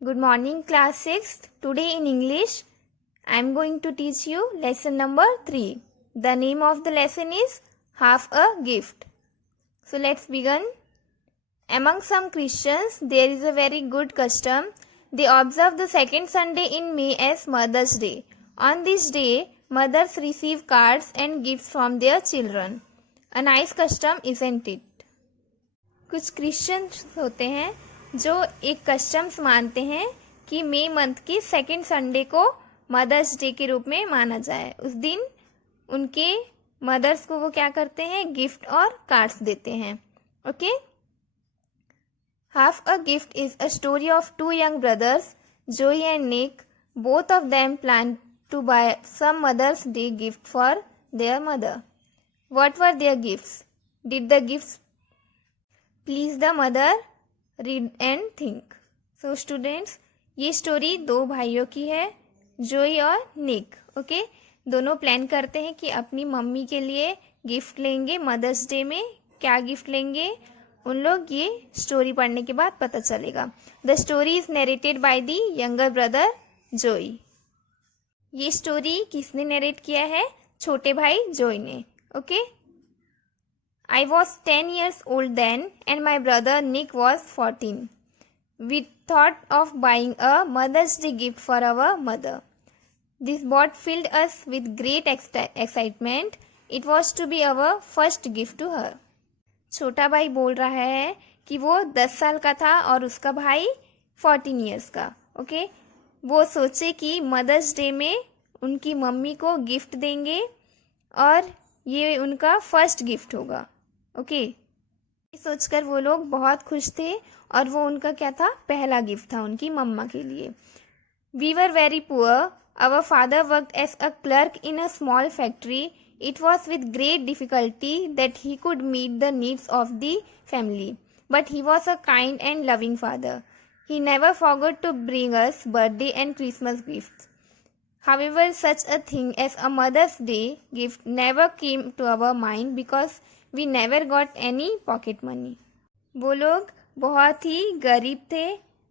Good morning, class 6th. Today in English, I am going to teach you lesson number 3. The name of the lesson is Half a Gift. So let's begin. Among some Christians, there is a very good custom. They observe the second Sunday in May as Mother's Day. On this day, mothers receive cards and gifts from their children. A nice custom, isn't it? कुछ Christians होते हैं जो एक customs मानते हैं कि मई month की second Sunday को मदर्स डे के रूप में माना जाए. उस दिन उनके मदर्स को वो क्या करते हैं, गिफ्ट और कार्ड्स देते हैं. Okay. Half a gift is a story of two young brothers, Joey and Nick. Both of them plan to buy some Mother's Day gift for their mother. What were their gifts? Did the gifts please the mother? Read and think. So students, ये story दो भाइयों की है, जोई और निक. Okay. दोनों plan करते हैं कि अपनी मम्मी के लिए गिफ्ट लेंगे मदर्स डे में. क्या गिफ्ट लेंगे उन लोग, ये स्टोरी पढ़ने के बाद पता चलेगा. The story is narrated by the younger brother जोई. ये स्टोरी किसने नरेट किया है? छोटे भाई जोई ने. Okay. I was 10 years old then and my brother Nick was 14. We thought of buying a Mother's Day gift for our mother. This thought filled us with great excitement. It was to be our first gift to her. छोटा भाई बोल रहा है कि वो 10 साल का था और उसका भाई 14 years का. ओके. वो सोचे कि मदर्स डे में उनकी मम्मी को गिफ्ट देंगे और ये उनका फर्स्ट गिफ्ट होगा. ओके. सोचकर वो लोग बहुत खुश थे और वो उनका क्या था, पहला गिफ्ट था उनकी मम्मा के लिए. We were very poor. Our father worked as a clerk in a small factory. It was with great difficulty that he could meet the needs of the family, but he was a kind and loving father. He never forgot to bring us birthday and Christmas gifts. However, such a thing as a Mother's Day gift never came to our mind because we never got any pocket money. वो लोग बहुत ही गरीब थे.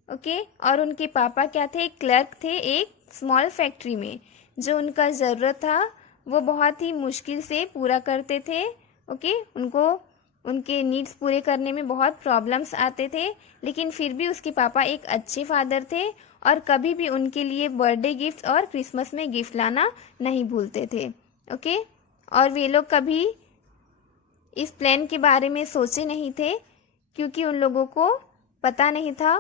Okay. और उनके पापा क्या थे, क्लर्क थे एक स्मॉल फैक्ट्री में. जो उनका ज़रूरत था वो बहुत ही मुश्किल से पूरा करते थे. ओके. उनको उनके नीड्स पूरे करने में बहुत प्रॉब्लम्स आते थे, लेकिन फिर भी उसके पापा एक अच्छे फादर थे और कभी भी उनके लिए बर्थडे गिफ्ट और क्रिसमस में गिफ्ट लाना नहीं भूलते थे. ओके. और वे लोग कभी इस प्लान के बारे में सोचे नहीं थे क्योंकि उन लोगों को पता नहीं था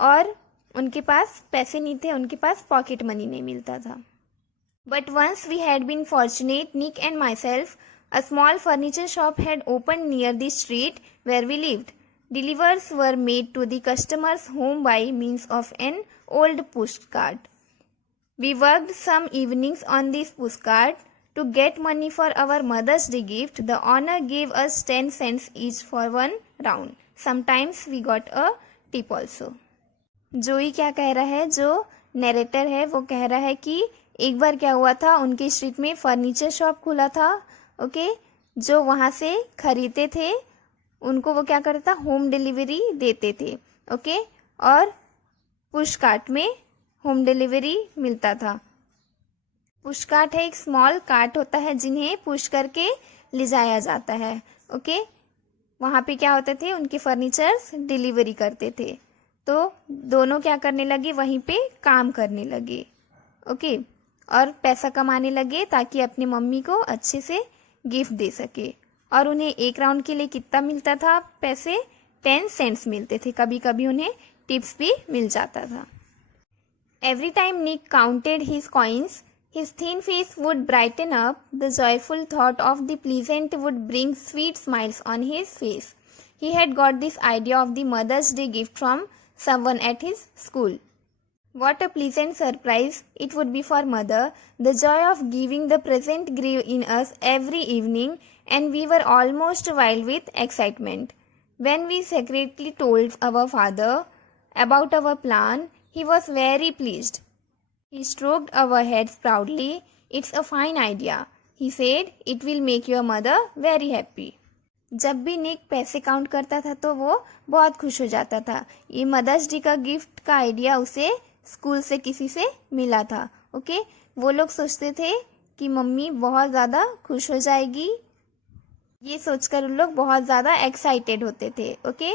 और उनके पास पैसे नहीं थे, उनके पास पॉकेट मनी नहीं मिलता था. But once we had been fortunate, Nick and myself. A small furniture shop had opened near the street where we lived. Deliveries were made to the customer's home by means of an old pushcart. We worked some evenings on this pushcart to get money for our Mother's Day gift. The owner gave us 10 cents each for one round. Sometimes we got a tip also. जोई क्या कह रहा है, जो narrator है वो कह रहा है कि एक बार क्या हुआ था, उनके स्ट्रीट में फर्नीचर शॉप खुला था. ओके. जो वहाँ से खरीदते थे उनको वो क्या करता, होम डिलीवरी देते थे. ओके. और पुश कार्ट में होम डिलीवरी मिलता था. पुश कार्ट है एक स्मॉल कार्ट होता है जिन्हें पुश करके ले जाया जाता है. ओके. वहाँ पे क्या होते थे, उनके फर्नीचर्स डिलीवरी करते थे. तो दोनों क्या करने लगे, वहीं पे काम करने लगे. ओके. और पैसा कमाने लगे ताकि अपनी मम्मी को अच्छे से गिफ्ट दे सके. और उन्हें एक राउंड के लिए कितना मिलता था पैसे, 10 सेंट्स मिलते थे. कभी कभी उन्हें टिप्स भी मिल जाता था. Every time Nick counted his coins his thin face would brighten up. The joyful thought of the pleasant would bring sweet smiles on his face. He had got this idea of the Mother's Day gift from someone at his school. What a pleasant surprise it would be for mother. The joy of giving the present grew in us every evening, and we were almost wild with excitement. When we secretly told our father about our plan, he was very pleased. He stroked our heads proudly. It's a fine idea, he said. It will make your mother very happy. जब भी निक पैसे count करता था तो वो बहुत खुश हो जाता था। ये मदर्स डे का गिफ्ट का आइडिया उसे स्कूल से किसी से मिला था। ओके, वो लोग सोचते थे कि मम्मी बहुत ज़्यादा खुश हो जाएगी, ये सोचकर उन लोग बहुत ज़्यादा एक्साइटेड होते थे। ओके,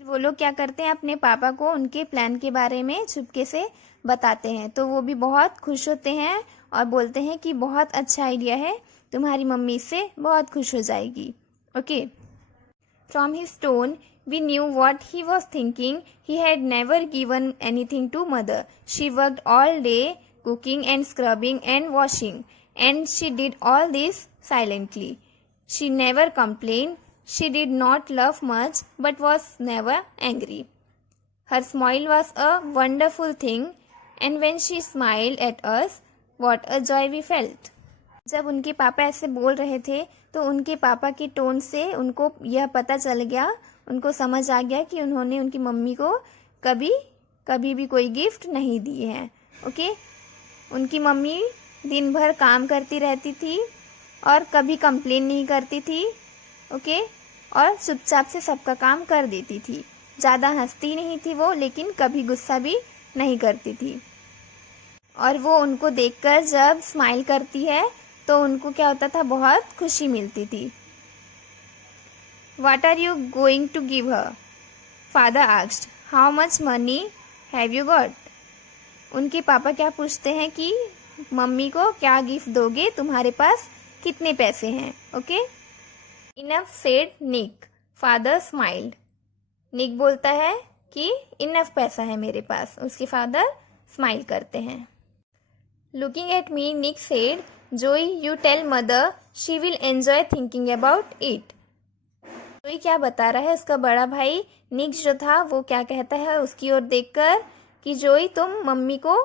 वो लोग क्या करते हैं, अपने पापा को उनके प्लान के बारे में चुपके से बताते हैं, तो वो भी बहुत खुश होते हैं और बोलते हैं कि बहुत अच्छा आइडिया है, तुम्हारी मम्मी इससे बहुत खुश हो जाएगी। Okay, from his tone we knew what he was thinking. He had never given anything to mother. She worked all day cooking and scrubbing and washing, and she did all this silently. She never complained. She did not laugh much but was never angry. Her smile was a wonderful thing, and when she smiled at us, what a joy we felt. जब उनके पापा ऐसे बोल रहे थे तो उनके पापा के टोन से उनको यह पता चल गया, उनको समझ आ गया कि उन्होंने उनकी मम्मी को कभी भी कोई गिफ्ट नहीं दिए हैं। ओके, उनकी मम्मी दिन भर काम करती रहती थी और कभी कंप्लेन नहीं करती थी। ओके, और चुपचाप से सबका काम कर देती थी। ज़्यादा हंसती नहीं थी वो, लेकिन कभी गुस्सा भी नहीं करती थी। और वो उनको देखकर जब स्माइल करती है तो उनको क्या होता था, बहुत खुशी मिलती थी। What are you going to give her? Father asked. How much money have you got? उनके पापा क्या पूछते हैं कि मम्मी को क्या गिफ्ट दोगे, तुम्हारे पास कितने पैसे हैं। Okay, enough said Nick. Father smiled. Nick बोलता है कि इनफ पैसा है मेरे पास, उसके फादर स्माइल करते हैं। Looking at me Nick said, Joey you tell mother she will enjoy thinking about it. Joey क्या बता रहा है, उसका बड़ा भाई निक जो था वो क्या कहता है उसकी ओर देखकर कि जोई तुम मम्मी को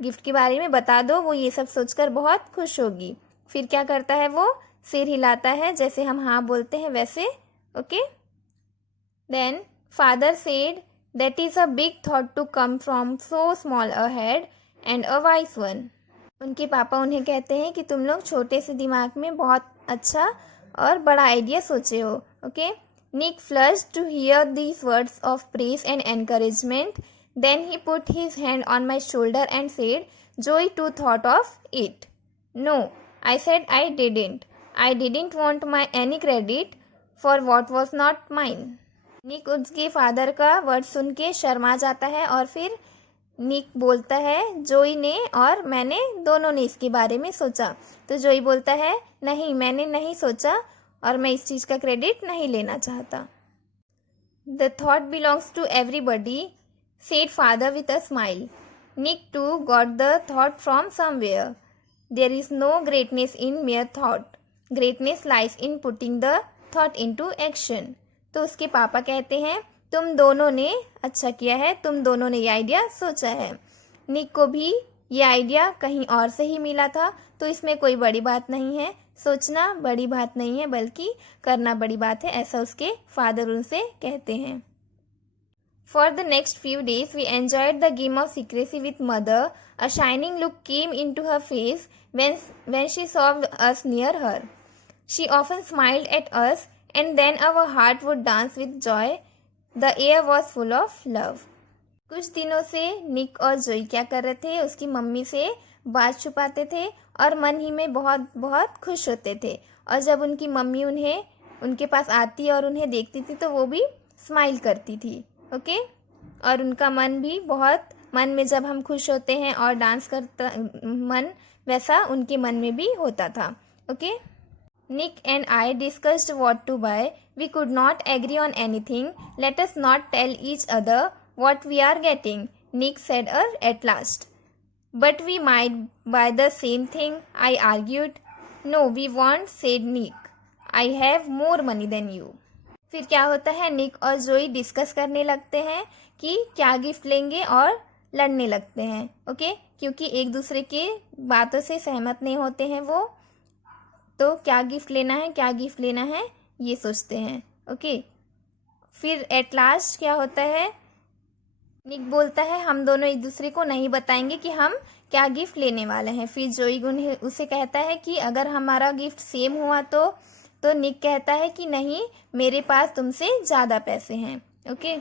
गिफ्ट के बारे में बता दो, वो ये सब सोचकर बहुत खुश होगी। फिर क्या करता है, वो सिर हिलाता है, जैसे हम हाँ बोलते हैं वैसे। Okay, then father said that is a big thought to come from so small a head and a wise one. उनके पापा उन्हें कहते हैं कि तुम लोग छोटे से दिमाग में बहुत अच्छा और बड़ा आइडिया सोचे हो। Okay, Nick flushed to hear these words of praise and encouragement, then he put his hand on my shoulder and said, Joey too thought of it. No, I said I didn't want my any credit for what was not mine. Nick उसके फादर का word सुन के शर्मा जाता है और फिर निक बोलता है, जोई ने और मैंने दोनों ने इसके बारे में सोचा। तो जोई बोलता है, नहीं मैंने नहीं सोचा और मैं इस चीज़ का क्रेडिट नहीं लेना चाहता। The thought belongs to everybody, said father with a smile. Nick too got the thought from somewhere. There is no greatness in mere thought, greatness lies in putting the thought into action. तो उसके पापा कहते हैं, तुम दोनों ने अच्छा किया है, तुम दोनों ने ये आइडिया सोचा है। निक को भी ये आइडिया कहीं और से ही मिला था, तो इसमें कोई बड़ी बात नहीं है, सोचना बड़ी बात नहीं है बल्कि करना बड़ी बात है, ऐसा उसके फादर उनसे कहते हैं। For the next few days we enjoyed the game of secrecy with mother. A shining look came into her face when she saw us near her. She often smiled at us and then our heart would dance with joy. The air was full of love. कुछ दिनों से निक और जोई क्या कर रहे थे, उसकी मम्मी से बात छुपाते थे और मन ही में बहुत बहुत खुश होते थे। और जब उनकी मम्मी उनके पास आती और उन्हें देखती थी तो वो भी स्माइल करती थी। ओके, और उनका मन भी बहुत, मन में जब हम खुश होते हैं और डांस करता मन, वैसा उनके मन में भी होता था। Okay, Nick and I discussed what to buy. We could not agree on anything. Let us not tell each other what we are getting, Nick said at last. But we might buy the same thing, I argued. No, we won't, said Nick. I have more money than you. फिर क्या होता है, निक और जोई discuss करने लगते हैं कि क्या गिफ्ट लेंगे और लड़ने लगते हैं। ओके, क्योंकि एक दूसरे के बातों से सहमत नहीं होते हैं वो, तो क्या गिफ्ट लेना है ये सोचते हैं। ओके, फिर एट लास्ट क्या होता है, निक बोलता है हम दोनों एक दूसरे को नहीं बताएंगे कि हम क्या गिफ्ट लेने वाले हैं। फिर जोई उसे कहता है कि अगर हमारा गिफ्ट सेम हुआ तो तो निक कहता है कि नहीं, मेरे पास तुमसे ज़्यादा पैसे हैं. ओके.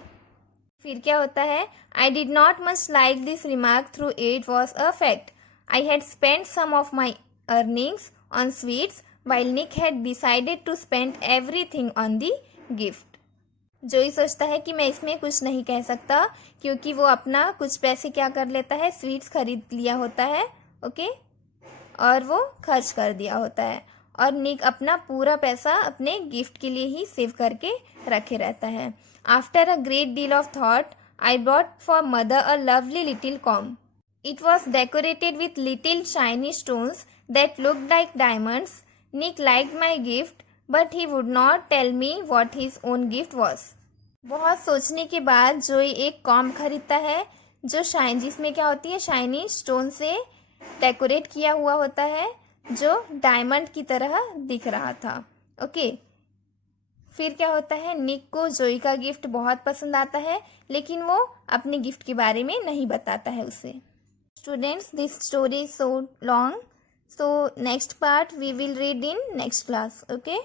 फिर क्या होता है? I did not much like this remark through it was a fact. I had spend some of my earnings on sweets while Nick had decided to spend everything on the gift. जोई सोचता है कि मैं इसमें कुछ नहीं कह सकता क्योंकि वो अपना कुछ पैसे क्या कर लेता है, स्वीट्स खरीद लिया होता है. ओके. और वो खर्च कर दिया होता है. और निक अपना पूरा पैसा अपने गिफ्ट के लिए ही सेव करके रखे रहता है. After a great deal of thought I brought for mother a lovely little com. It was decorated with little shiny stones that looked like diamonds. Nick liked my gift, but he would not tell me what his own gift was. बहुत सोचने के बाद जोई एक com खरीदता है जो जिसमें क्या होती है, शाइनी स्टोन से डेकोरेट किया हुआ होता है जो डायमंड की तरह दिख रहा था. ओके. फिर क्या होता है, निक को जोई का गिफ्ट बहुत पसंद आता है लेकिन वो अपने गिफ्ट के बारे में नहीं बताता है उसे. Students, this story is so long. So next part we will read in next class. Okay.